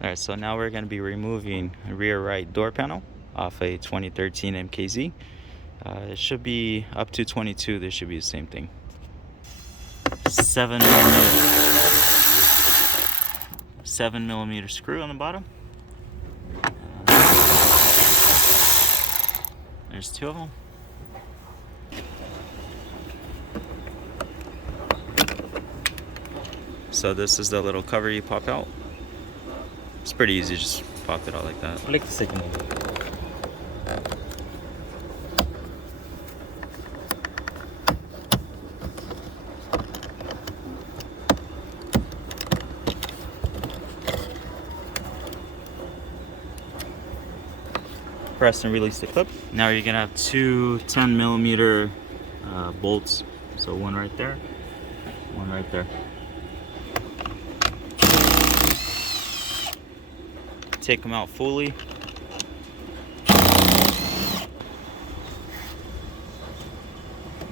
Alright, so now we're going to be removing rear right door panel off a 2013 MKZ. It should be up to 22, this should be the same thing. 7mm screw on the bottom. There's two of them. So this is the little cover you pop out. It's pretty easy, just pop it out like that. Flick the signal. Press and release the clip. Now you're gonna have two 10mm bolts. So one right there, one right there. Take them out fully.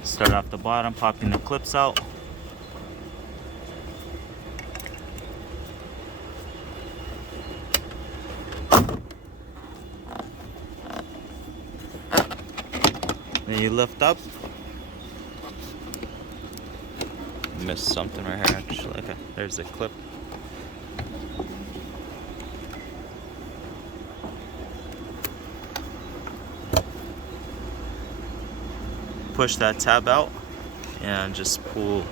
Start off the bottom, popping the clips out. Then you lift up. Missed something right here actually. Okay, there's the clip. Push that tab out and just pull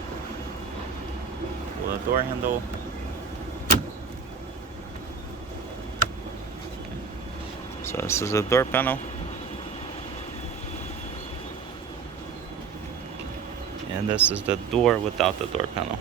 the door handle. So this is a door panel. And this is the door without the door panel.